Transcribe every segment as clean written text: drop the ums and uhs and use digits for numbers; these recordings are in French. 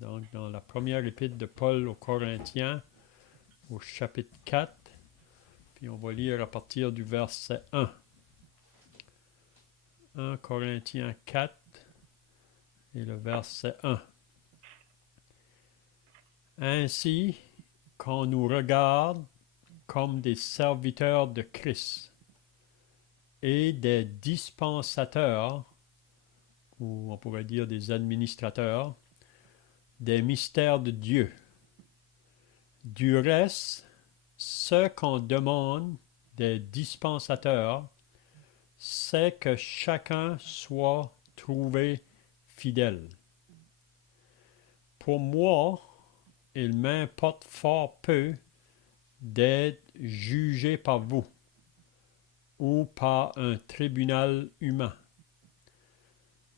Donc, dans la première épître de Paul aux Corinthiens, au chapitre 4, puis on va lire à partir du verset 1. 1 Corinthiens 4 et le verset 1. Ainsi qu'on nous regarde comme des serviteurs de Christ et des dispensateurs, ou on pourrait dire des administrateurs, des mystères de Dieu. Du reste, ce qu'on demande des dispensateurs, c'est que chacun soit trouvé fidèle. Pour moi, il m'importe fort peu d'être jugé par vous ou par un tribunal humain.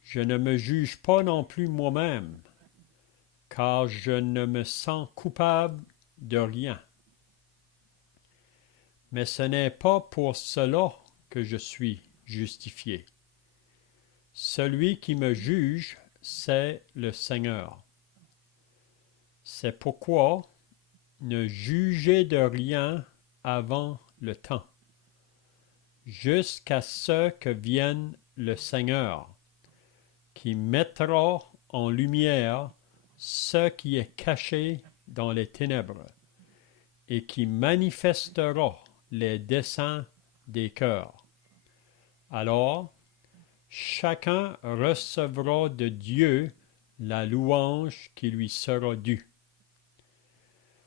Je ne me juge pas non plus moi-même, car je ne me sens coupable de rien. Mais ce n'est pas pour cela que je suis justifié. Celui qui me juge, c'est le Seigneur. C'est pourquoi ne jugez de rien avant le temps, jusqu'à ce que vienne le Seigneur, qui mettra en lumière ce qui est caché dans les ténèbres et qui manifestera les desseins des cœurs. Alors, chacun recevra de Dieu la louange qui lui sera due.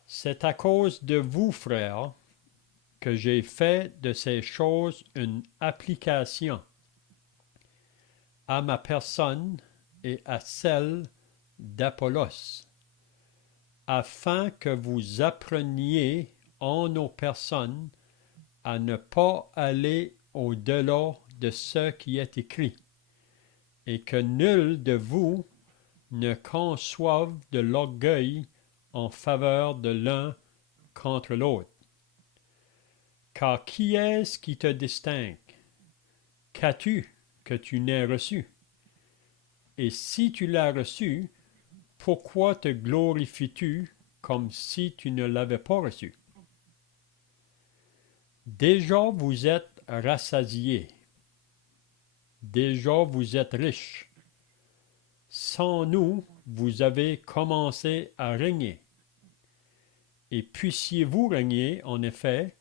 C'est à cause de vous, frères, que j'ai fait de ces choses une application à ma personne et à celle d'Apollos, afin que vous appreniez en nos personnes à ne pas aller au-delà de ce qui est écrit, et que nul de vous ne conçoive de l'orgueil en faveur de l'un contre l'autre. Car qui est-ce qui te distingue? Qu'as-tu que tu n'aies reçu? Et si tu l'as reçu, pourquoi te glorifies-tu comme si tu ne l'avais pas reçu? Déjà vous êtes rassasiés, déjà vous êtes riches. Sans nous, vous avez commencé à régner. Et puissiez-vous régner, en effet,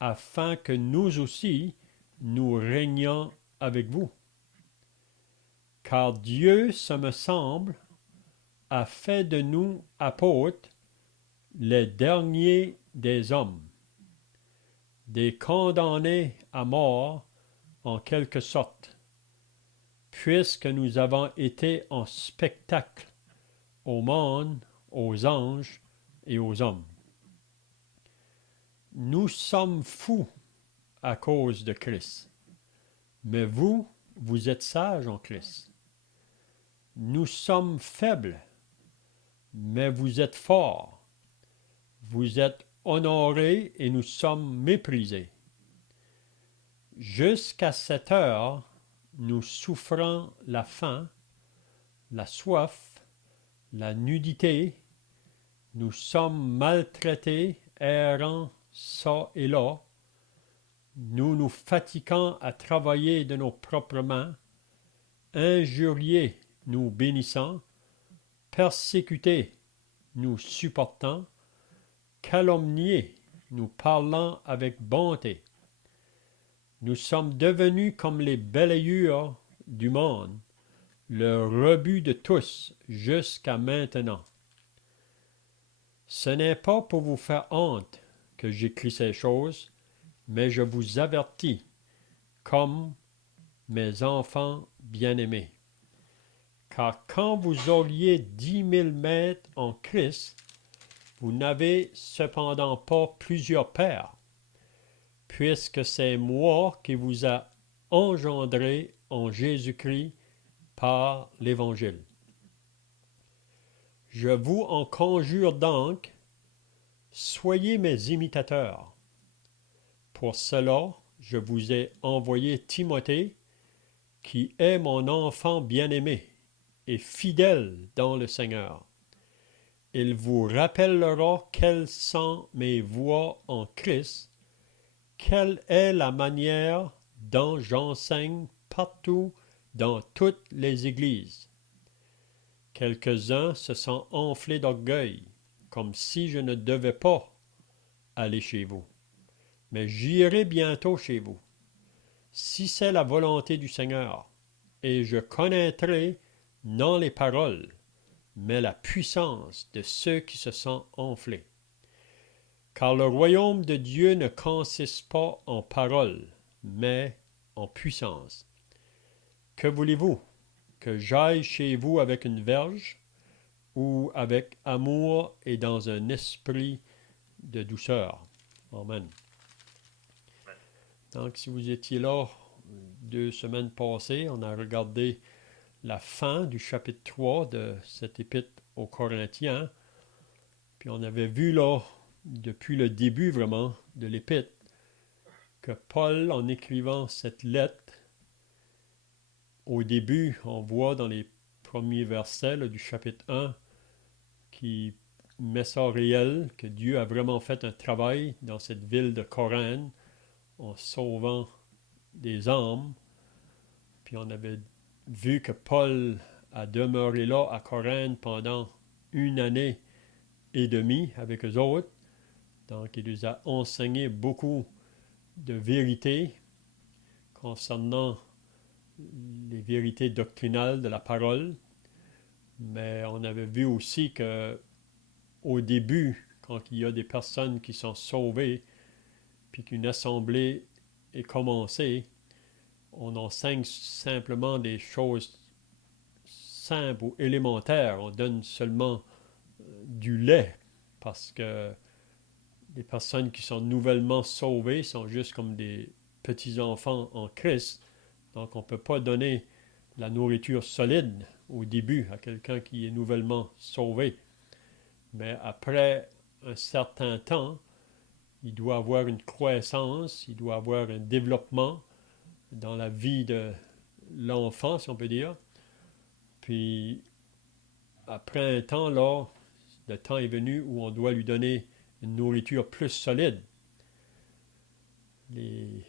afin que nous aussi, nous régnions avec vous. Car Dieu, ce me semble, a fait de nous apôtres les derniers des hommes, des condamnés à mort en quelque sorte, puisque nous avons été en spectacle au monde, aux anges et aux hommes. Nous sommes fous à cause de Christ, mais vous, vous êtes sages en Christ. Nous sommes faibles, mais vous êtes forts. Vous êtes honorés et nous sommes méprisés. Jusqu'à cette heure, nous souffrons la faim, la soif, la nudité, nous sommes maltraités, errants çà et là, nous nous fatiguons à travailler de nos propres mains, injuriés, nous bénissons, persécutés, nous supportons, calomniés, nous parlons avec bonté. Nous sommes devenus comme les balayures du monde, le rebut de tous jusqu'à maintenant. Ce n'est pas pour vous faire honte que j'écris ces choses, mais je vous avertis comme mes enfants bien-aimés. Car quand vous auriez 10 000 maîtres en Christ, vous n'avez cependant pas plusieurs pères, puisque c'est moi qui vous a engendré en Jésus-Christ par l'Évangile. Je vous en conjure donc, soyez mes imitateurs. Pour cela, je vous ai envoyé Timothée, qui est mon enfant bien-aimé et fidèle dans le Seigneur. Il vous rappellera quelles sont mes voies en Christ, quelle est la manière dont j'enseigne partout dans toutes les églises. Quelques-uns se sont enflés d'orgueil, comme si je ne devais pas aller chez vous. Mais j'irai bientôt chez vous, si c'est la volonté du Seigneur, et je connaîtrai non les paroles, mais la puissance de ceux qui se sont enflés. Car le royaume de Dieu ne consiste pas en paroles, mais en puissance. Que voulez-vous? Que j'aille chez vous avec une verge, ou avec amour et dans un esprit de douceur? Amen. Donc, si vous étiez là 2 semaines passées, on a regardé la fin du chapitre 3 de cette épître aux Corinthiens. Puis on avait vu là, depuis le début vraiment de l'épître, que Paul, en écrivant cette lettre, au début, on voit dans les premiers versets là, du chapitre 1, qui met ça réel, que Dieu a vraiment fait un travail dans cette ville de Corinthe en sauvant des âmes. Puis on avait vu que Paul a demeuré là à Corinthe pendant 1 année et demie avec eux autres. Donc il nous a enseigné beaucoup de vérités concernant les vérités doctrinales de la parole. Mais on avait vu aussi que au début, quand il y a des personnes qui sont sauvées, puis qu'une assemblée est commencée, on enseigne simplement des choses simples ou élémentaires. On donne seulement du lait, parce que les personnes qui sont nouvellement sauvées sont juste comme des petits-enfants en Christ. Donc on ne peut pas donner la nourriture solide au début à quelqu'un qui est nouvellement sauvé. Mais après un certain temps, il doit avoir une croissance, il doit avoir un développement dans la vie de l'enfant, si on peut dire. Puis, après un temps, là, le temps est venu où on doit lui donner une nourriture plus solide. Les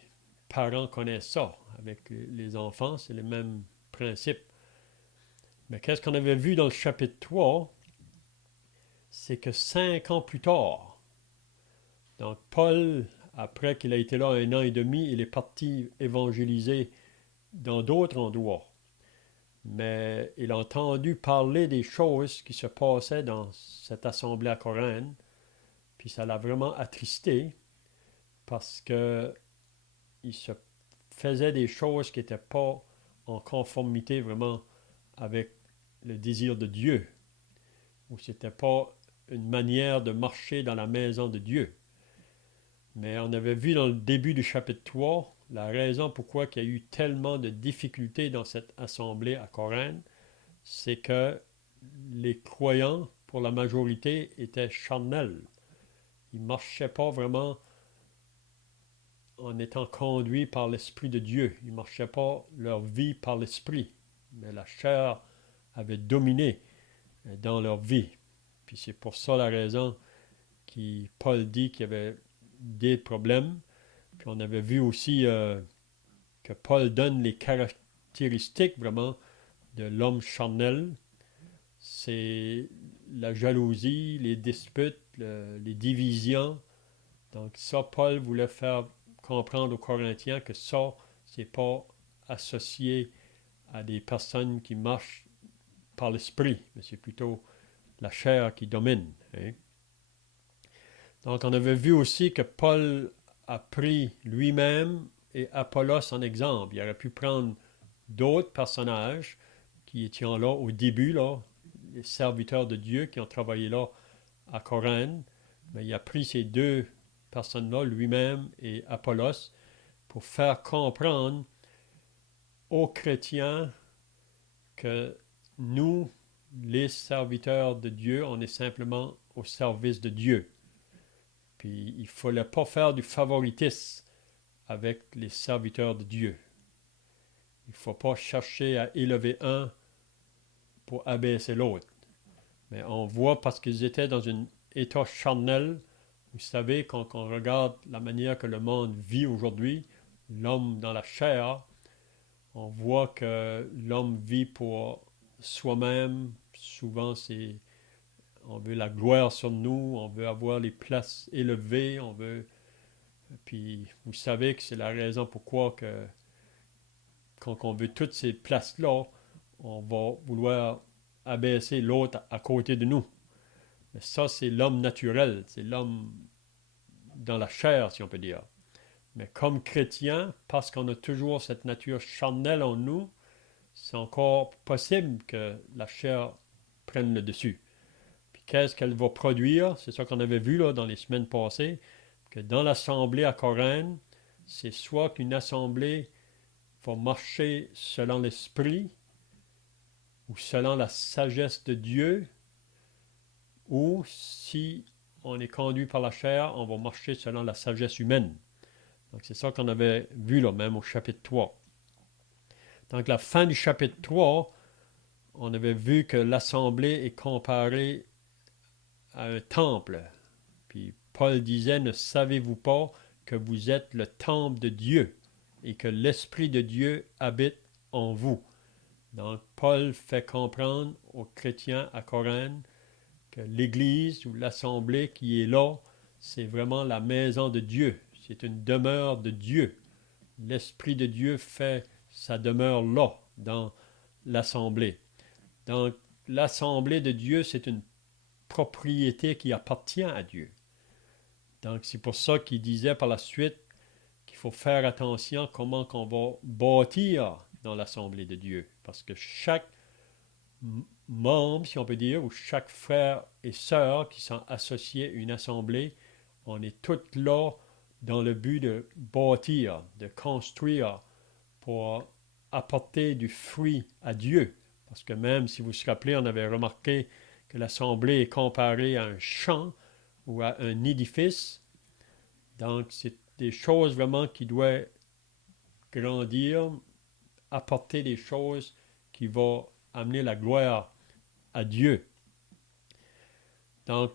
parents connaissent ça. Avec les enfants, c'est le même principe. Mais qu'est-ce qu'on avait vu dans le chapitre 3? C'est que 5 ans plus tard, donc Paul, après qu'il a été là 1 an et demi, il est parti évangéliser dans d'autres endroits. Mais il a entendu parler des choses qui se passaient dans cette assemblée à Corinthe, puis ça l'a vraiment attristé, parce que il se faisait des choses qui n'étaient pas en conformité vraiment avec le désir de Dieu, ou ce n'était pas une manière de marcher dans la maison de Dieu. Mais on avait vu dans le début du chapitre 3 la raison pourquoi il y a eu tellement de difficultés dans cette assemblée à Corinthe, c'est que les croyants, pour la majorité, étaient charnels. Ils ne marchaient pas vraiment en étant conduits par l'Esprit de Dieu. Ils ne marchaient pas leur vie par l'Esprit. Mais la chair avait dominé dans leur vie. Puis c'est pour ça la raison que Paul dit qu'il y avait des problèmes. Puis on avait vu aussi que Paul donne les caractéristiques vraiment de l'homme charnel. C'est la jalousie, les disputes, les divisions. Donc ça, Paul voulait faire comprendre aux Corinthiens que ça, c'est pas associé à des personnes qui marchent par l'esprit, mais c'est plutôt la chair qui domine. Hein? Donc on avait vu aussi que Paul a pris lui-même et Apollos en exemple. Il aurait pu prendre d'autres personnages qui étaient là au début, là, les serviteurs de Dieu qui ont travaillé là à Corinthe, mais il a pris ces deux personnes-là, lui-même et Apollos, pour faire comprendre aux chrétiens que nous, les serviteurs de Dieu, on est simplement au service de Dieu. Puis il ne fallait pas faire du favoritisme avec les serviteurs de Dieu. Il ne faut pas chercher à élever un pour abaisser l'autre. Mais on voit parce qu'ils étaient dans un état charnel. Vous savez, quand on regarde la manière que le monde vit aujourd'hui, l'homme dans la chair, on voit que l'homme vit pour soi-même. Souvent, on veut la gloire sur nous, on veut avoir les places élevées, puis vous savez que c'est la raison pourquoi quand on veut toutes ces places-là, on va vouloir abaisser l'autre à côté de nous. Mais ça, c'est l'homme naturel, c'est l'homme dans la chair, si on peut dire. Mais comme chrétien, parce qu'on a toujours cette nature charnelle en nous, c'est encore possible que la chair prenne le dessus. Puis qu'est-ce qu'elle va produire? C'est ça qu'on avait vu là, dans les semaines passées, que dans l'assemblée à Corinthe, c'est soit qu'une assemblée va marcher selon l'esprit ou selon la sagesse de Dieu, ou si on est conduit par la chair, on va marcher selon la sagesse humaine. Donc c'est ça qu'on avait vu là même au chapitre 3. Donc la fin du chapitre 3, on avait vu que l'assemblée est comparée à un temple. Puis Paul disait, ne savez-vous pas que vous êtes le temple de Dieu et que l'Esprit de Dieu habite en vous. Donc Paul fait comprendre aux chrétiens à Corinthe que l'Église ou l'assemblée qui est là, c'est vraiment la maison de Dieu. C'est une demeure de Dieu. L'Esprit de Dieu fait sa demeure là, dans l'assemblée. Donc l'assemblée de Dieu, c'est une propriété qui appartient à Dieu. Donc c'est pour ça qu'il disait par la suite qu'il faut faire attention à comment on va bâtir dans l'assemblée de Dieu. Parce que chaque membre, si on peut dire, ou chaque frère et sœur qui sont associés à une assemblée, on est tous là dans le but de bâtir, de construire pour apporter du fruit à Dieu. Parce que même si vous vous rappelez, on avait remarqué que l'assemblée est comparée à un champ ou à un édifice. Donc, c'est des choses vraiment qui doivent grandir, apporter des choses qui vont amener la gloire à Dieu. Donc,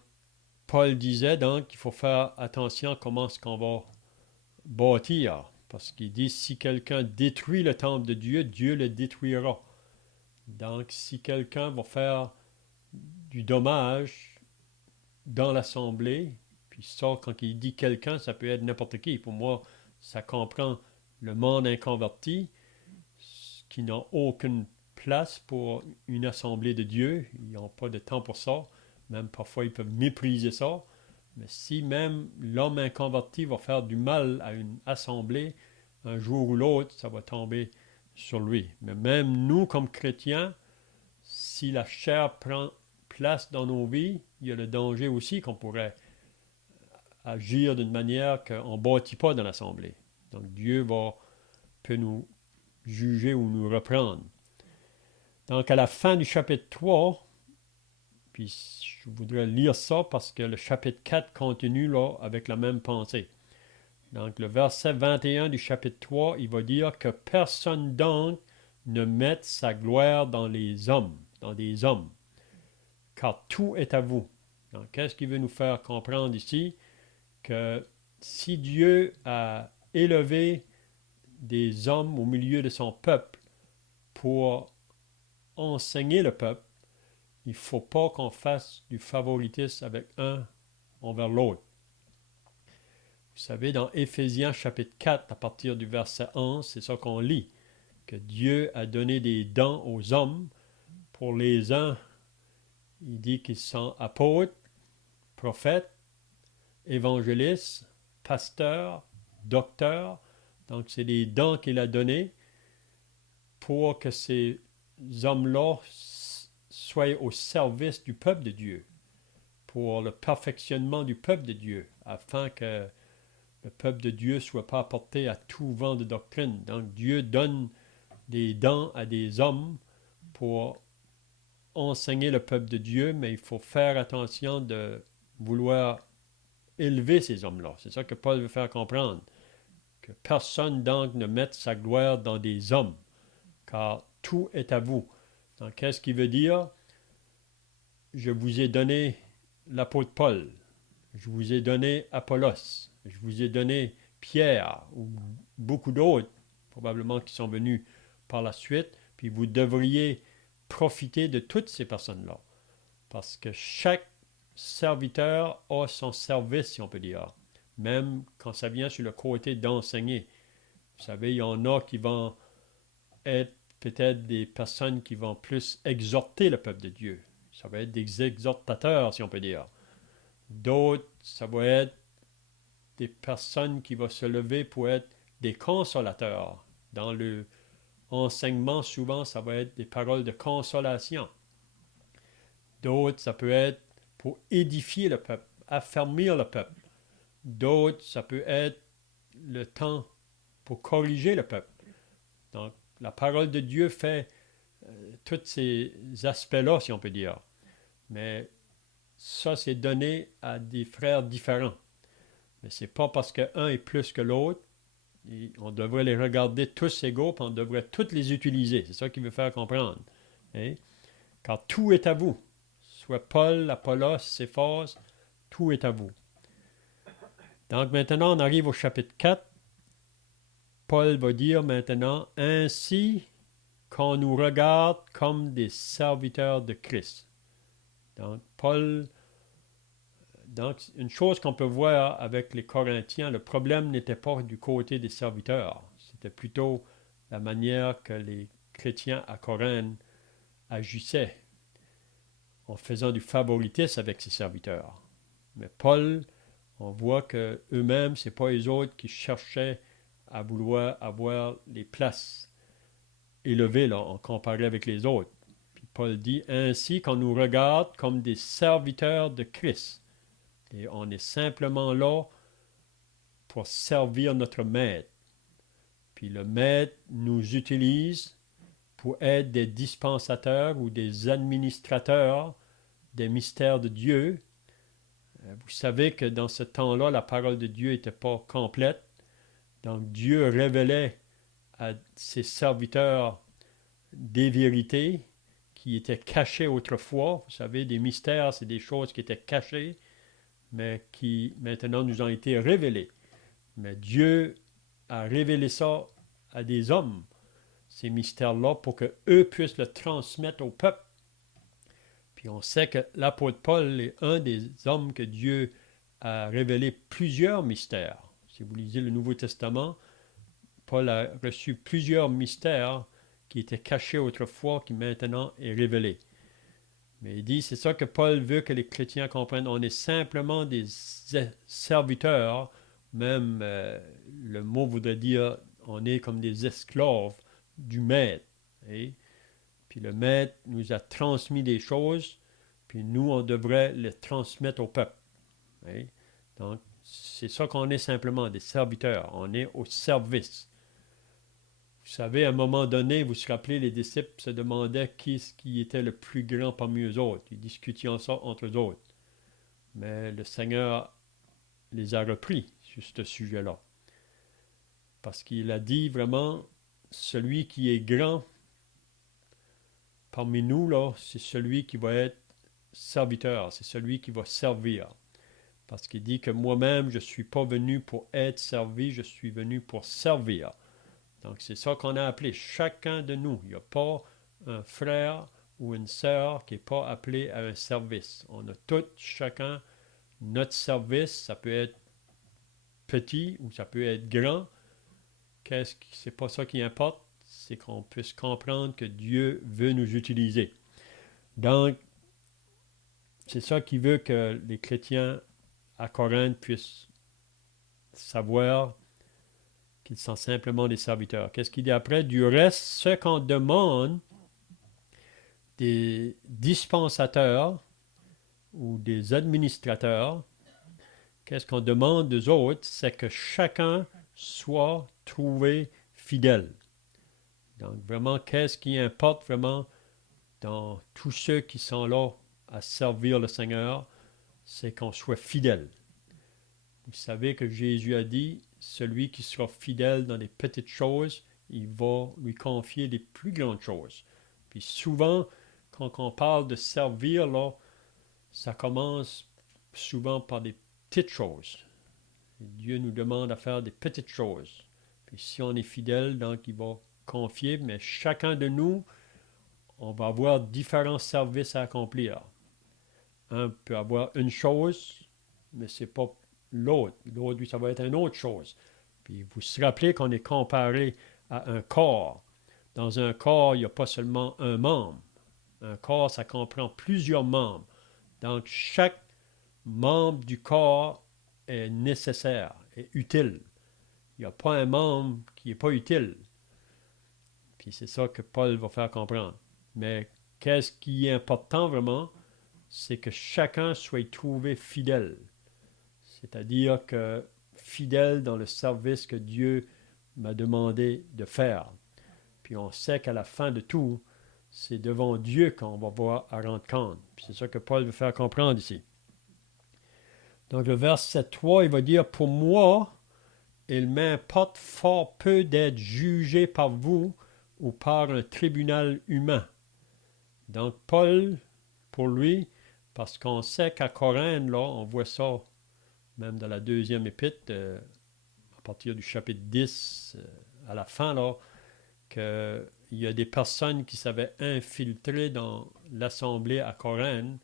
Paul disait donc qu'il faut faire attention à comment est-ce qu'on va bâtir. Parce qu'il dit, si quelqu'un détruit le temple de Dieu, Dieu le détruira. Donc, si quelqu'un va faire du dommage dans l'assemblée, puis ça, quand il dit quelqu'un, ça peut être n'importe qui. Pour moi, ça comprend le monde inconverti, qui n'ont aucune place pour une assemblée de Dieu. Ils n'ont pas de temps pour ça. Même parfois, ils peuvent mépriser ça. Mais si même l'homme inconverti va faire du mal à une assemblée, un jour ou l'autre, ça va tomber sur lui. Mais même nous, comme chrétiens, si la chair prend place dans nos vies, il y a le danger aussi qu'on pourrait agir d'une manière qu'on ne bâtit pas dans l'assemblée. Donc Dieu peut nous juger ou nous reprendre. Donc à la fin du chapitre 3, puis je voudrais lire ça parce que le chapitre 4 continue là avec la même pensée. Donc le verset 21 du chapitre 3, il va dire que personne donc ne mette sa gloire dans les hommes, dans des hommes, car tout est à vous. Donc qu'est-ce qu'il veut nous faire comprendre ici? Que si Dieu a élevé des hommes au milieu de son peuple pour enseigner le peuple, il ne faut pas qu'on fasse du favoritisme avec un envers l'autre. Vous savez, dans Éphésiens chapitre 4, à partir du verset 11, c'est ça qu'on lit, que Dieu a donné des dons aux hommes. Pour les uns, il dit qu'ils sont apôtres, prophètes, évangélistes, pasteurs, docteurs. Donc, c'est des dons qu'il a donnés pour que ces hommes-là soient au service du peuple de Dieu, pour le perfectionnement du peuple de Dieu, afin que le peuple de Dieu ne soit pas porté à tout vent de doctrine. Donc Dieu donne des dons à des hommes pour enseigner le peuple de Dieu, mais il faut faire attention de vouloir élever ces hommes-là. C'est ça que Paul veut faire comprendre. Que personne donc ne mette sa gloire dans des hommes, car tout est à vous. Donc qu'est-ce qu'il veut dire? je vous ai donné l'apôtre Paul, je vous ai donné Apollos, je vous ai donné Pierre ou beaucoup d'autres, probablement qui sont venus par la suite, puis vous devriez profiter de toutes ces personnes-là. Parce que chaque serviteur a son service, si on peut dire, même quand ça vient sur le côté d'enseigner. Vous savez, il y en a qui vont être peut-être des personnes qui vont plus exhorter le peuple de Dieu. Ça va être des exhortateurs, si on peut dire. D'autres, ça va être des personnes qui vont se lever pour être des consolateurs. Dans le enseignement, souvent, ça va être des paroles de consolation. D'autres, ça peut être pour édifier le peuple, affermir le peuple. D'autres, ça peut être le temps pour corriger le peuple. Donc, la parole de Dieu fait tous ces aspects-là, si on peut dire. Mais ça, c'est donné à des frères différents. Mais ce n'est pas parce qu'un est plus que l'autre. On devrait les regarder tous égaux, puis on devrait tous les utiliser. C'est ça qu'il veut faire comprendre. Hein? Car tout est à vous. Soit Paul, Apollos, Céphas, tout est à vous. Donc maintenant, on arrive au chapitre 4. Paul va dire maintenant, ainsi qu'on nous regarde comme des serviteurs de Christ. Donc, une chose qu'on peut voir avec les Corinthiens, le problème n'était pas du côté des serviteurs. C'était plutôt la manière que les chrétiens à Corinthe agissaient en faisant du favoritisme avec ses serviteurs. Mais Paul, on voit qu'eux-mêmes, ce n'est pas les autres qui cherchaient à vouloir avoir les places élevées, là, en comparé avec les autres. Puis Paul dit, ainsi qu'on nous regarde comme des serviteurs de Christ. Et on est simplement là pour servir notre maître. Puis le maître nous utilise pour être des dispensateurs ou des administrateurs des mystères de Dieu. Vous savez que dans ce temps-là, la parole de Dieu n'était pas complète. Donc Dieu révélait à ses serviteurs des vérités qui étaient cachées autrefois. Vous savez, des mystères, c'est des choses qui étaient cachées, mais qui maintenant nous ont été révélées. Mais Dieu a révélé ça à des hommes, ces mystères-là, pour qu'eux puissent le transmettre au peuple. Puis on sait que l'apôtre Paul est un des hommes que Dieu a révélé plusieurs mystères. Si vous lisez le Nouveau Testament, Paul a reçu plusieurs mystères qui étaient cachés autrefois, qui maintenant est révélé. Mais il dit, c'est ça que Paul veut que les chrétiens comprennent. On est simplement des serviteurs, même le mot voudrait dire, on est comme des esclaves du maître. Et puis le maître nous a transmis des choses, puis nous, on devrait les transmettre au peuple. Et donc, c'est ça qu'on est simplement, des serviteurs. On est au service. Vous savez, à un moment donné, vous vous rappelez, les disciples se demandaient qui était le plus grand parmi eux autres. Ils discutaient ça entre eux autres. Mais le Seigneur les a repris sur ce sujet-là. Parce qu'il a dit vraiment, celui qui est grand parmi nous, là, c'est celui qui va être serviteur, c'est celui qui va servir. Parce qu'il dit que moi-même, je ne suis pas venu pour être servi, je suis venu pour servir. Donc, c'est ça qu'on a appelé chacun de nous. Il n'y a pas un frère ou une sœur qui n'est pas appelé à un service. On a tous, chacun, notre service. Ça peut être petit ou ça peut être grand. C'est pas ça qui importe. C'est qu'on puisse comprendre que Dieu veut nous utiliser. Donc, c'est ça qui veut que les chrétiens à Corinthe puissent savoir qu'ils sont simplement des serviteurs. Qu'est-ce qu'il dit après? Du reste, ce qu'on demande des dispensateurs ou des administrateurs, qu'est-ce qu'on demande d'eux autres? C'est que chacun soit trouvé fidèle. Donc vraiment, qu'est-ce qui importe vraiment dans tous ceux qui sont là à servir le Seigneur? C'est qu'on soit fidèle. Vous savez que Jésus a dit, celui qui sera fidèle dans les petites choses, il va lui confier les plus grandes choses. Puis souvent, quand on parle de servir, là, ça commence souvent par des petites choses. Dieu nous demande à faire des petites choses. Puis si on est fidèle, donc il va confier, mais chacun de nous, on va avoir différents services à accomplir. Un peut avoir une chose, mais ce n'est pas l'autre. L'autre, lui, ça va être une autre chose. Puis vous vous rappelez qu'on est comparé à un corps. Dans un corps, il n'y a pas seulement un membre. Un corps, ça comprend plusieurs membres. Donc, chaque membre du corps est nécessaire, est utile. Il n'y a pas un membre qui n'est pas utile. Puis c'est ça que Paul va faire comprendre. Mais qu'est-ce qui est important vraiment? C'est que chacun soit trouvé fidèle. C'est-à-dire que fidèle dans le service que Dieu m'a demandé de faire. Puis on sait qu'à la fin de tout, c'est devant Dieu qu'on va voir à rendre compte. Puis c'est ça que Paul veut faire comprendre ici. Donc le verset 3, il va dire, « Pour moi, il m'importe fort peu d'être jugé par vous ou par un tribunal humain. » Donc Paul, pour lui, parce qu'on sait qu'à Corinthe, là, on voit ça même dans la deuxième épître, à partir du chapitre 10, à la fin, là, qu'il y a des personnes qui s'avaient infiltrées dans l'assemblée à Corinthe,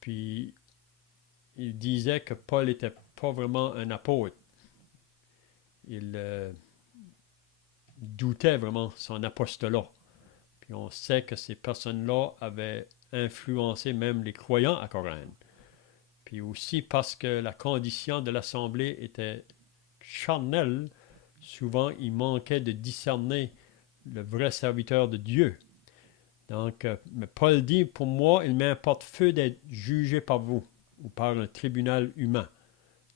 puis il disait que Paul n'était pas vraiment un apôtre. Il doutait vraiment son apostolat. Puis on sait que ces personnes-là avaient influencé même les croyants à Corinthe. Puis aussi parce que la condition de l'assemblée était charnelle, souvent il manquait de discerner le vrai serviteur de Dieu. Donc, mais Paul dit, pour moi, il m'importe peu d'être jugé par vous ou par un tribunal humain.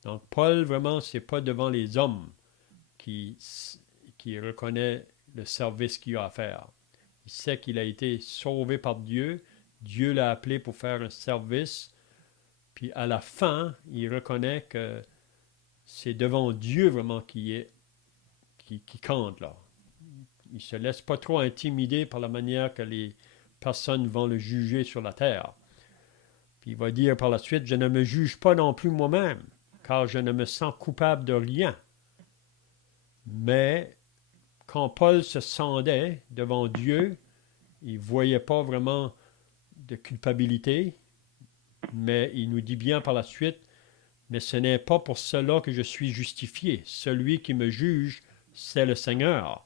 Donc, Paul, vraiment, c'est pas devant les hommes qui reconnaît le service qu'il a à faire. Il sait qu'il a été sauvé par Dieu. Dieu l'a appelé pour faire un service. Puis à la fin, il reconnaît que c'est devant Dieu vraiment qui compte là. Il ne se laisse pas trop intimider par la manière que les personnes vont le juger sur la terre. Puis il va dire par la suite, « Je ne me juge pas non plus moi-même, car je ne me sens coupable de rien. » Mais quand Paul se sondait devant Dieu, il ne voyait pas vraiment de culpabilité, mais il nous dit bien par la suite, « Mais ce n'est pas pour cela que je suis justifié. Celui qui me juge, c'est le Seigneur. »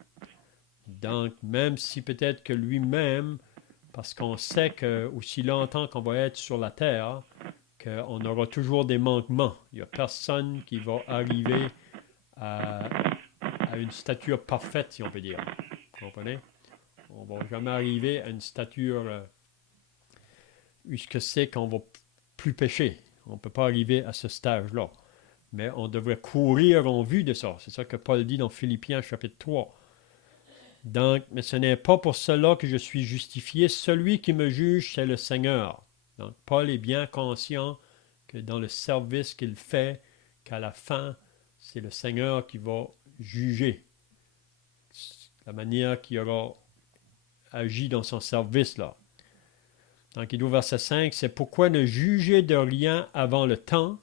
Donc, même si peut-être que lui-même, parce qu'on sait qu'aussi longtemps qu'on va être sur la terre, qu'on aura toujours des manquements. Il n'y a personne qui va arriver à une stature parfaite, si on peut dire. Vous comprenez? On ne va jamais arriver à une stature où ce que c'est qu'on va plus pécher. On ne peut pas arriver à ce stage-là. Mais on devrait courir en vue de ça. C'est ça que Paul dit dans Philippiens chapitre 3. Donc, mais ce n'est pas pour cela que je suis justifié. Celui qui me juge, c'est le Seigneur. Donc, Paul est bien conscient que dans le service qu'il fait, qu'à la fin, c'est le Seigneur qui va juger la manière qu'il aura agi dans son service là. Donc, il dit au verset 5, « C'est pourquoi ne jugez de rien avant le temps,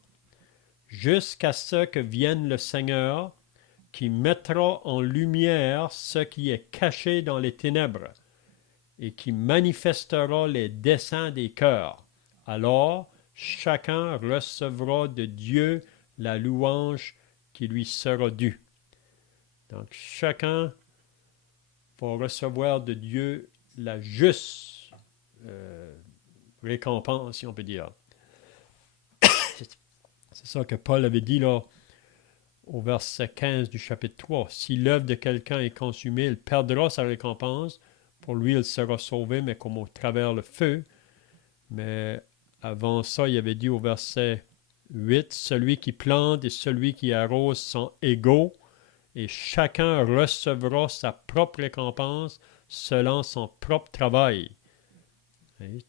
jusqu'à ce que vienne le Seigneur, qui mettra en lumière ce qui est caché dans les ténèbres et qui manifestera les desseins des cœurs. Alors, chacun recevra de Dieu la louange qui lui sera due. » Donc, chacun va recevoir de Dieu la juste récompense, si on peut dire. C'est ça que Paul avait dit là au verset 15 du chapitre 3. « Si l'œuvre de quelqu'un est consumée, il perdra sa récompense. Pour lui, il sera sauvé, mais comme au travers le feu. » Mais avant ça, il avait dit au verset 8, « Celui qui plante et celui qui arrose sont égaux, et chacun recevra sa propre récompense selon son propre travail. »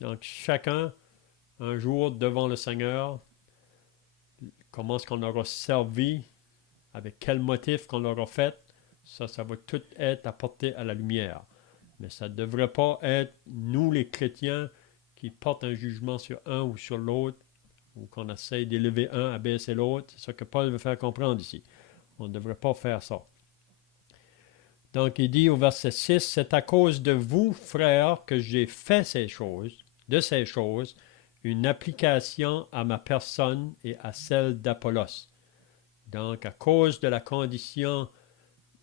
Donc, chacun, un jour, devant le Seigneur, comment est-ce qu'on aura servi, avec quel motif qu'on l'aura fait, ça va tout être apporté à la lumière. Mais ça ne devrait pas être nous, les chrétiens, qui porte un jugement sur un ou sur l'autre, ou qu'on essaye d'élever un, abaisser l'autre. C'est ça que Paul veut faire comprendre ici. On ne devrait pas faire ça. Donc, il dit au verset 6, « C'est à cause de vous, frères, que j'ai fait de ces choses, une application à ma personne et à celle d'Apollos. » Donc, à cause de la condition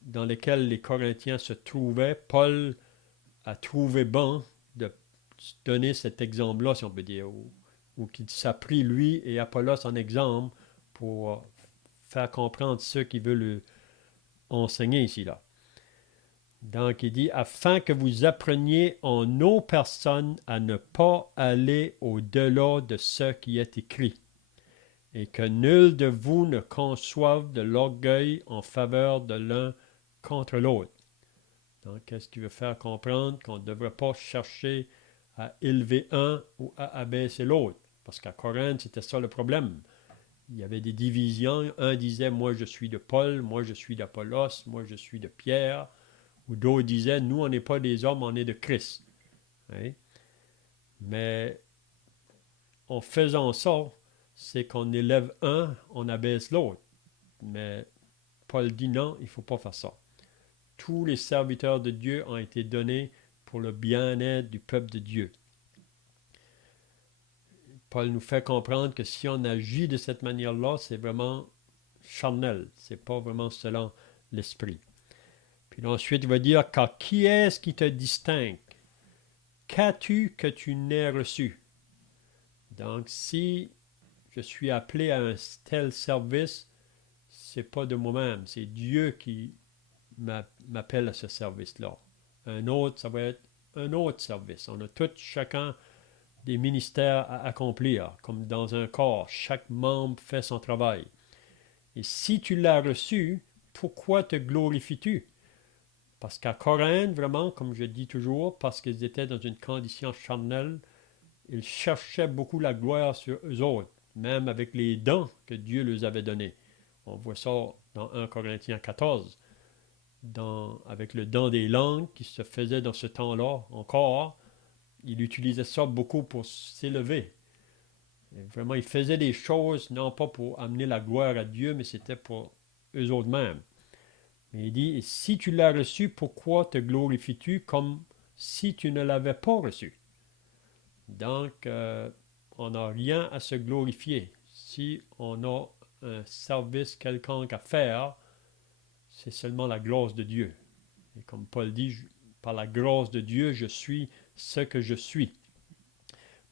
dans laquelle les Corinthiens se trouvaient, Paul a trouvé bon de donner cet exemple-là, si on peut dire, ou qu'il s'apprit lui et Apollos en exemple pour faire comprendre ce qu'il veut lui enseigner ici, là. Donc, il dit, afin que vous appreniez en nos personnes à ne pas aller au-delà de ce qui est écrit, et que nul de vous ne conçoive de l'orgueil en faveur de l'un contre l'autre. Donc, qu'est-ce qu'il veut faire comprendre? Qu'on ne devrait pas chercher à élever un ou à abaisser l'autre. Parce qu'à Corinthe, c'était ça le problème. Il y avait des divisions. Un disait, moi je suis de Paul, moi je suis d'Apollos, moi je suis de Pierre. Ou d'autres disaient, nous on n'est pas des hommes, on est de Christ. Hein? Mais en faisant ça, c'est qu'on élève un, on abaisse l'autre. Mais Paul dit non, il ne faut pas faire ça. Tous les serviteurs de Dieu ont été donnés pour le bien-être du peuple de Dieu. Paul nous fait comprendre que si on agit de cette manière-là, c'est vraiment charnel, c'est pas vraiment selon l'esprit. Puis ensuite, il va dire, car qui est-ce qui te distingue? Qu'as-tu que tu n'aies reçu? Donc, si je suis appelé à un tel service, c'est pas de moi-même, c'est Dieu qui m'appelle à ce service-là. Un autre, ça va être un autre service. On a tous, chacun, des ministères à accomplir, comme dans un corps. Chaque membre fait son travail. Et si tu l'as reçu, pourquoi te glorifies-tu? Parce qu'à Corinthe, vraiment, comme je dis toujours, parce qu'ils étaient dans une condition charnelle, ils cherchaient beaucoup la gloire sur eux autres, même avec les dons que Dieu leur avait donnés. On voit ça dans 1 Corinthiens 14, avec le don des langues qui se faisait dans ce temps-là encore. Il utilisait ça beaucoup pour s'élever. Et vraiment, il faisait des choses non pas pour amener la gloire à Dieu, mais c'était pour eux autres mêmes. Mais il dit, si tu l'as reçu, pourquoi te glorifies-tu comme si tu ne l'avais pas reçu? Donc, on n'a rien à se glorifier. Si on a un service quelconque à faire, c'est seulement la grâce de Dieu. Et comme Paul dit, par la grâce de Dieu, je suis ce que je suis.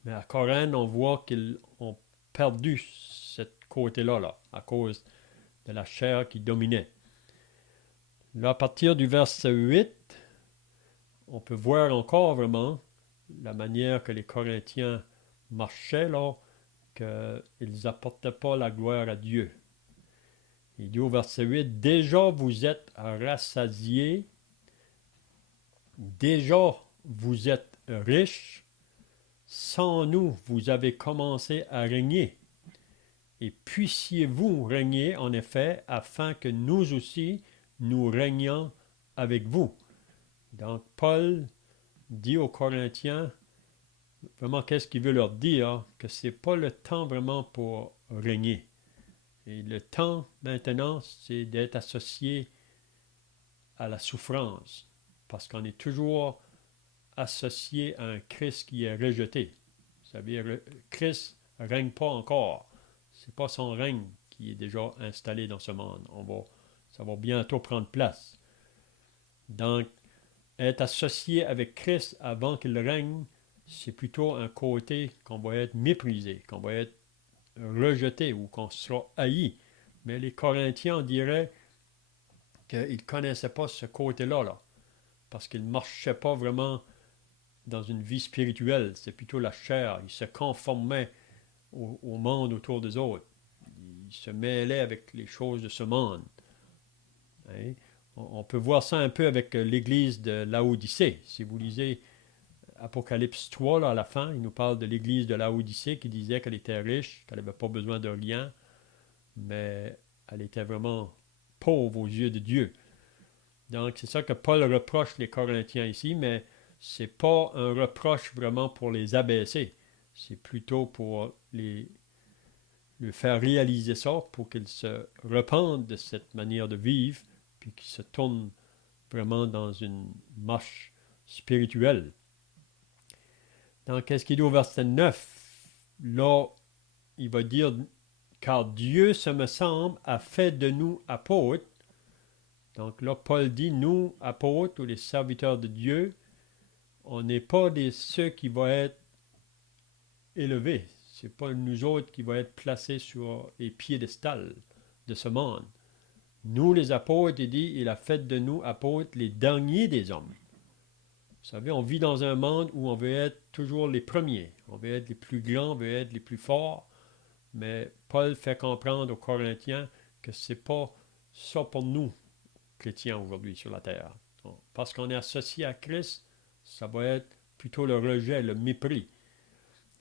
Mais à Corinthe, on voit qu'ils ont perdu ce côté-là, là, à cause de la chair qui dominait. Là, à partir du verset 8, on peut voir encore vraiment la manière que les Corinthiens marchaient, là, qu'ils n'apportaient pas la gloire à Dieu. Il dit au verset 8, « Déjà vous êtes rassasiés, déjà vous êtes riches, sans nous vous avez commencé à régner. Et puissiez-vous régner en effet, afin que nous aussi nous régnions avec vous. » Donc Paul dit aux Corinthiens, vraiment qu'est-ce qu'il veut leur dire, que ce n'est pas le temps vraiment pour régner. Et le temps maintenant, c'est d'être associé à la souffrance, parce qu'on est toujours associé à un Christ qui est rejeté. Vous savez, Christ ne règne pas encore. Ce n'est pas son règne qui est déjà installé dans ce monde. Ça va bientôt prendre place. Donc, être associé avec Christ avant qu'il règne, c'est plutôt un côté qu'on va être méprisé, qu'on va être rejeté ou qu'on sera haï. Mais les Corinthiens diraient qu'ils ne connaissaient pas ce côté-là, là, parce qu'ils ne marchaient pas vraiment dans une vie spirituelle. C'est plutôt la chair. Ils se conformaient au monde autour des autres. Ils se mêlaient avec les choses de ce monde. Hein? On peut voir ça un peu avec l'église de Laodicée. Si vous lisez Apocalypse 3, là, à la fin, il nous parle de l'église de Laodicée qui disait qu'elle était riche, qu'elle n'avait pas besoin de rien, mais elle était vraiment pauvre aux yeux de Dieu. Donc, c'est ça que Paul reproche les Corinthiens ici, mais ce n'est pas un reproche vraiment pour les abaisser. C'est plutôt pour le faire réaliser ça, pour qu'il se repente de cette manière de vivre, puis qu'il se tourne vraiment dans une marche spirituelle. Donc, qu'est-ce qu'il dit au verset 9? Là, il va dire, car Dieu, ce me semble, a fait de nous apôtres. Donc là, Paul dit, nous, apôtres ou les serviteurs de Dieu, on n'est pas ceux qui vont être élevés. Ce n'est pas nous autres qui vont être placés sur les piédestals de ce monde. Nous, les apôtres, il dit, il a fait de nous apôtres les derniers des hommes. Vous savez, on vit dans un monde où on veut être toujours les premiers. On veut être les plus grands, on veut être les plus forts. Mais Paul fait comprendre aux Corinthiens que ce n'est pas ça pour nous, chrétiens, aujourd'hui sur la terre. Parce qu'on est associé à Christ, ça va être plutôt le rejet, le mépris.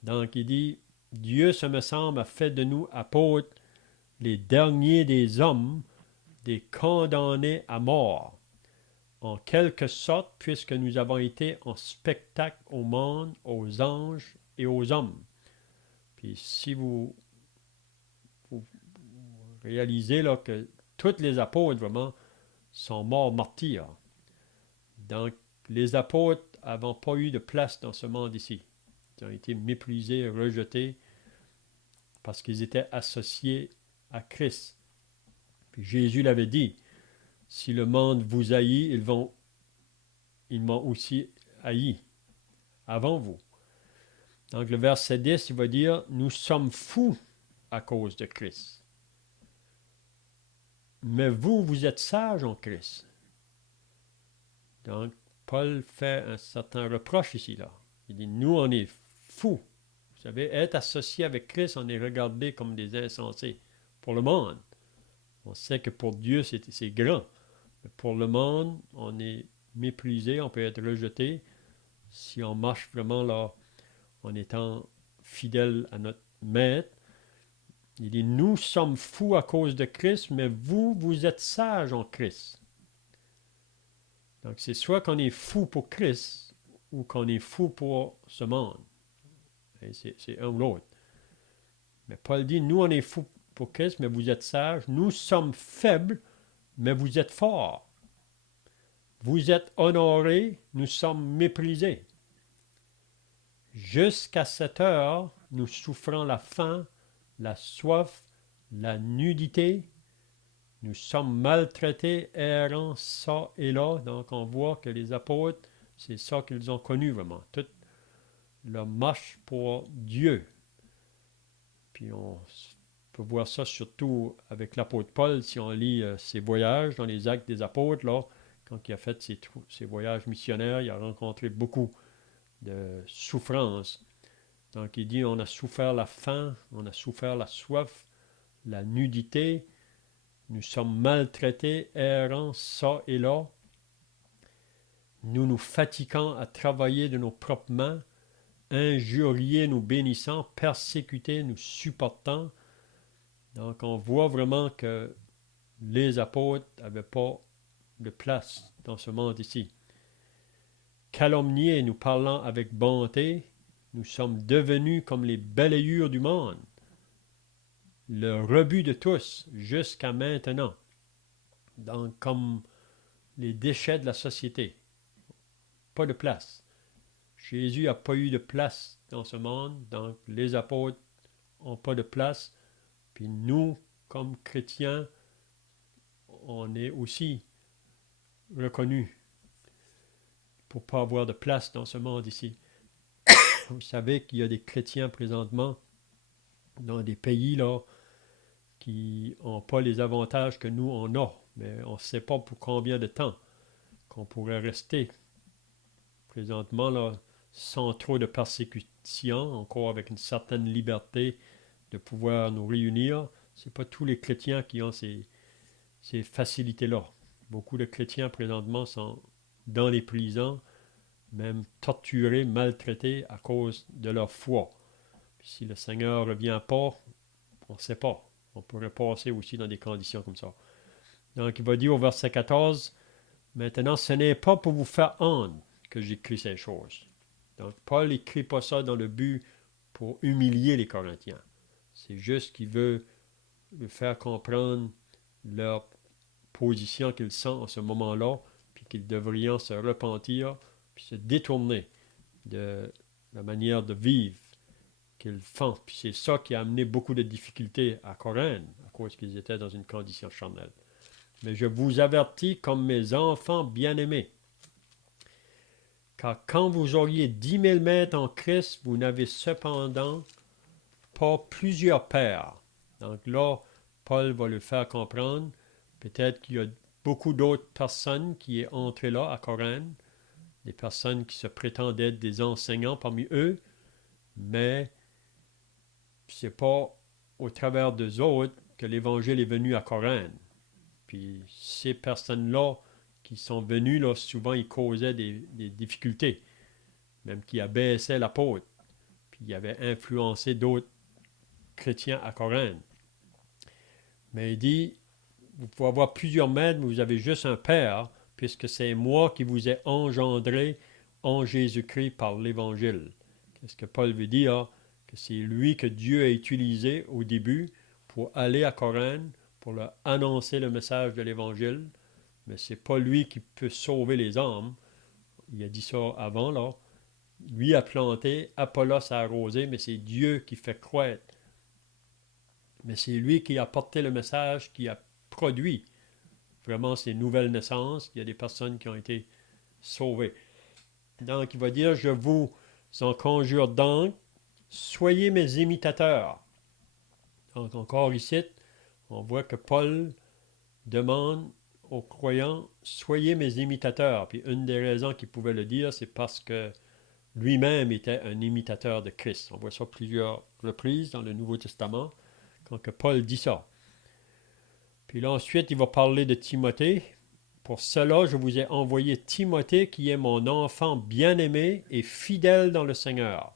Donc il dit, Dieu, ce me semble, a fait de nous apôtres les derniers des hommes, des condamnés à mort. En quelque sorte, puisque nous avons été en spectacle au monde, aux anges et aux hommes. Puis si vous réalisez là, que tous les apôtres, vraiment, sont morts martyrs. Donc, les apôtres n'avaient pas eu de place dans ce monde ici. Ils ont été méprisés, rejetés, parce qu'ils étaient associés à Christ. Puis Jésus l'avait dit, si le monde vous haït, ils m'ont aussi haï avant vous. Donc le verset 10, il va dire, nous sommes fous à cause de Christ. Mais vous, vous êtes sages en Christ. Donc, Paul fait un certain reproche ici, là. Il dit, nous, on est fous. Vous savez, être associé avec Christ, on est regardé comme des insensés. Pour le monde, on sait que pour Dieu, c'est grand. Mais pour le monde, on est méprisé, on peut être rejeté si on marche vraiment là en étant fidèle à notre maître. Il dit, nous sommes fous à cause de Christ, mais vous, vous êtes sages en Christ. Donc, c'est soit qu'on est fou pour Christ ou qu'on est fou pour ce monde. C'est un ou l'autre. Mais Paul dit, nous, on est fous pour Christ, mais vous êtes sages. Nous sommes faibles, mais vous êtes forts. Vous êtes honorés, nous sommes méprisés. Jusqu'à cette heure, nous souffrons la faim, la soif, la nudité. Nous sommes maltraités, errants, ça et là. Donc, on voit que les apôtres, c'est ça qu'ils ont connu vraiment. Toute leur marche pour Dieu. Puis, on peut voir ça surtout avec l'apôtre Paul, si on lit ses voyages dans les Actes des apôtres, là, quand il a fait ses voyages missionnaires, il a rencontré beaucoup de souffrances. Donc, il dit, on a souffert la faim, on a souffert la soif, la nudité, nous sommes maltraités, errants, ça et là. Nous nous fatiguons à travailler de nos propres mains, injuriés nous bénissant, persécutés nous supportant. Donc, on voit vraiment que les apôtres n'avaient pas de place dans ce monde ici. Calomniés, nous parlant avec bonté, nous sommes devenus comme les balayures du monde, le rebut de tous jusqu'à maintenant. Donc, comme les déchets de la société. Pas de place. Jésus n'a pas eu de place dans ce monde, donc les apôtres n'ont pas de place. Puis nous, comme chrétiens, on est aussi reconnus pour ne pas avoir de place dans ce monde ici. Vous savez qu'il y a des chrétiens présentement dans des pays là qui n'ont pas les avantages que nous on a, mais on ne sait pas pour combien de temps qu'on pourrait rester présentement là, sans trop de persécution, encore avec une certaine liberté de pouvoir nous réunir. Ce n'est pas tous les chrétiens qui ont ces facilités-là. Beaucoup de chrétiens présentement sont dans les prisons, même torturés, maltraités à cause de leur foi. Puis si le Seigneur ne revient pas, on ne sait pas. On pourrait passer aussi dans des conditions comme ça. Donc il va dire au verset 14, « Maintenant, ce n'est pas pour vous faire honte que j'écris ces choses. » Donc Paul n'écrit pas ça dans le but pour humilier les Corinthiens. C'est juste qu'il veut faire comprendre leur position qu'ils sont en ce moment-là, puis qu'ils devraient se repentir, puis se détourner de la manière de vivre qu'ils font. Puis c'est ça qui a amené beaucoup de difficultés à Corinthe, à cause qu'ils étaient dans une condition charnelle. Mais je vous avertis comme mes enfants bien-aimés, car quand vous auriez 10 000 maîtres en Christ, vous n'avez cependant pas plusieurs pères. Donc là, Paul va le faire comprendre. Peut-être qu'il y a beaucoup d'autres personnes qui sont entrées là à Corinthe, des personnes qui se prétendent être des enseignants parmi eux, mais c'est pas au travers d'eux autres que l'Évangile est venu à Corinthe. Puis ces personnes-là qui sont venues, là, souvent ils causaient des difficultés, même qui abaissaient l'apôtre, puis ils avaient influencé d'autres chrétiens à Corinthe. Mais il dit, vous pouvez avoir plusieurs maîtres, mais vous avez juste un Père, puisque c'est moi qui vous ai engendré en Jésus-Christ par l'Évangile. Qu'est-ce que Paul veut dire? Que c'est lui que Dieu a utilisé au début pour aller à Corinthe, pour leur annoncer le message de l'Évangile, mais ce n'est pas lui qui peut sauver les âmes. Il a dit ça avant, là. Lui a planté, Apollos a arrosé, mais c'est Dieu qui fait croître. Mais c'est lui qui a porté le message, qui a produit vraiment ces nouvelles naissances. Il y a des personnes qui ont été sauvées. Donc, il va dire, je vous en conjure donc, soyez mes imitateurs. Donc, encore ici, on voit que Paul demande aux croyants, soyez mes imitateurs. Puis une des raisons qu'il pouvait le dire, c'est parce que lui-même était un imitateur de Christ. On voit ça plusieurs reprises dans le Nouveau Testament, quand que Paul dit ça. Puis là, ensuite, il va parler de Timothée. Pour cela, je vous ai envoyé Timothée, qui est mon enfant bien-aimé et fidèle dans le Seigneur.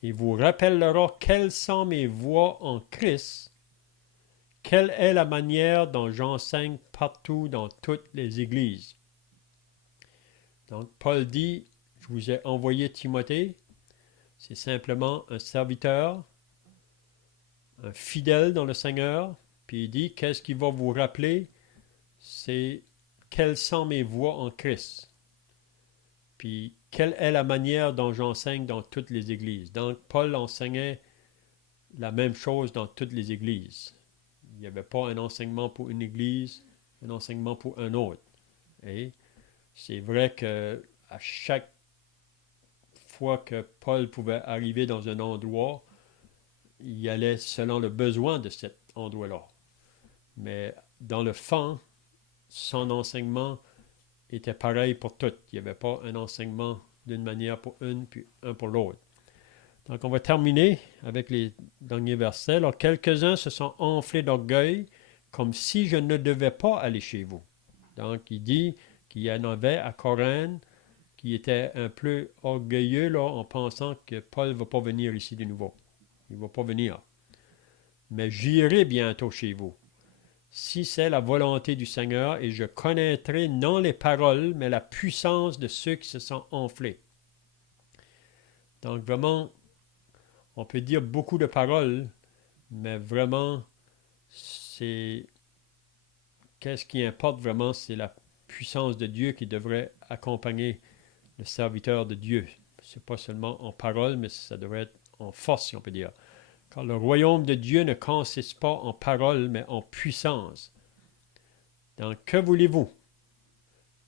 Il vous rappellera quelles sont mes voies en Christ, quelle est la manière dont j'enseigne partout dans toutes les églises. Donc, Paul dit, je vous ai envoyé Timothée, c'est simplement un serviteur, un fidèle dans le Seigneur, puis il dit, qu'est-ce qu'il va vous rappeler? C'est quelles sont mes voies en Christ. Puis, quelle est la manière dont j'enseigne dans toutes les églises. Donc, Paul enseignait la même chose dans toutes les églises. Il n'y avait pas un enseignement pour une église, un enseignement pour un autre. Et c'est vrai que à chaque fois que Paul pouvait arriver dans un endroit, il allait selon le besoin de cet endroit-là. Mais dans le fond, son enseignement était pareil pour toutes. Il n'y avait pas un enseignement d'une manière pour une, puis un pour l'autre. Donc, on va terminer avec les derniers versets. Alors, quelques-uns se sont enflés d'orgueil, comme si je ne devais pas aller chez vous. Donc, il dit qu'il y en avait à Corinthe qui étaient un peu orgueilleux là, en pensant que Paul ne va pas venir ici de nouveau. Il ne va pas venir. Mais j'irai bientôt chez vous, si c'est la volonté du Seigneur, et je connaîtrai non les paroles, mais la puissance de ceux qui se sont enflés. Donc, vraiment, on peut dire beaucoup de paroles, mais vraiment, c'est qu'est-ce qui importe vraiment, c'est la puissance de Dieu qui devrait accompagner le serviteur de Dieu. C'est pas seulement en parole, mais ça devrait être en force, si on peut dire. Car le royaume de Dieu ne consiste pas en parole, mais en puissance. Donc, que voulez-vous?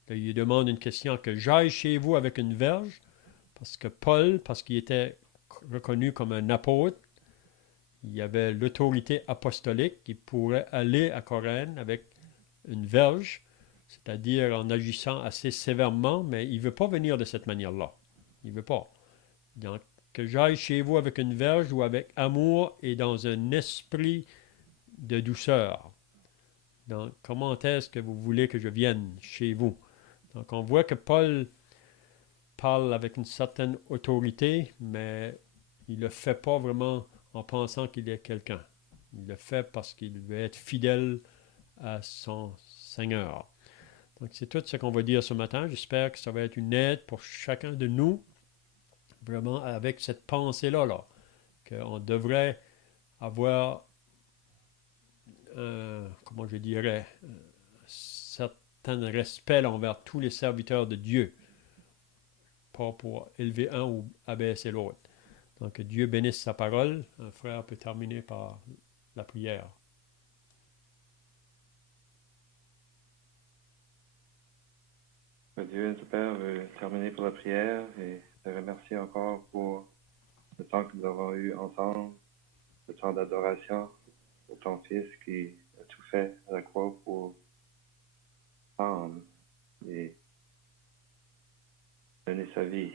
Là, il demande une question, que j'aille chez vous avec une verge, parce que Paul, parce qu'il était reconnu comme un apôtre, il y avait l'autorité apostolique, il pourrait aller à Corinthe avec une verge, c'est-à-dire en agissant assez sévèrement, mais il ne veut pas venir de cette manière-là. Il ne veut pas. Donc, que j'aille chez vous avec une verge ou avec amour et dans un esprit de douceur. Donc, comment est-ce que vous voulez que je vienne chez vous? Donc, on voit que Paul parle avec une certaine autorité, mais il ne le fait pas vraiment en pensant qu'il est quelqu'un. Il le fait parce qu'il veut être fidèle à son Seigneur. Donc, c'est tout ce qu'on va dire ce matin. J'espère que ça va être une aide pour chacun de nous, vraiment avec cette pensée-là. qu'on devrait avoir, comment je dirais, un certain respect envers tous les serviteurs de Dieu, pas pour élever un ou abaisser l'autre. Donc, que Dieu bénisse sa parole. Un frère peut terminer par la prière. Dieu, notre Père, veut terminer par la prière et te remercier encore pour le temps que nous avons eu ensemble, le temps d'adoration pour ton Fils qui a tout fait à la croix pour prendre et donner sa vie,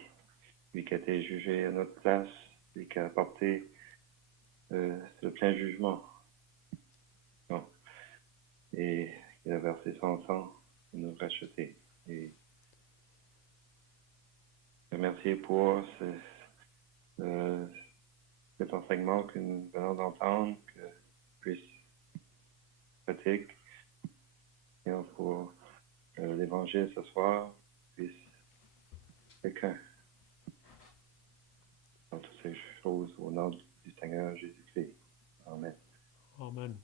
lui qui a été jugé à notre place, lui qui a apporté le plein jugement. Non. Et il a versé son sang pour nous racheter. Et remercier pour cet enseignement que nous venons d'entendre, que puisse pratique et pour l'évangile ce soir, puisse quelqu'un dans toutes ces choses au nom du Seigneur Jésus-Christ. Amen. Amen.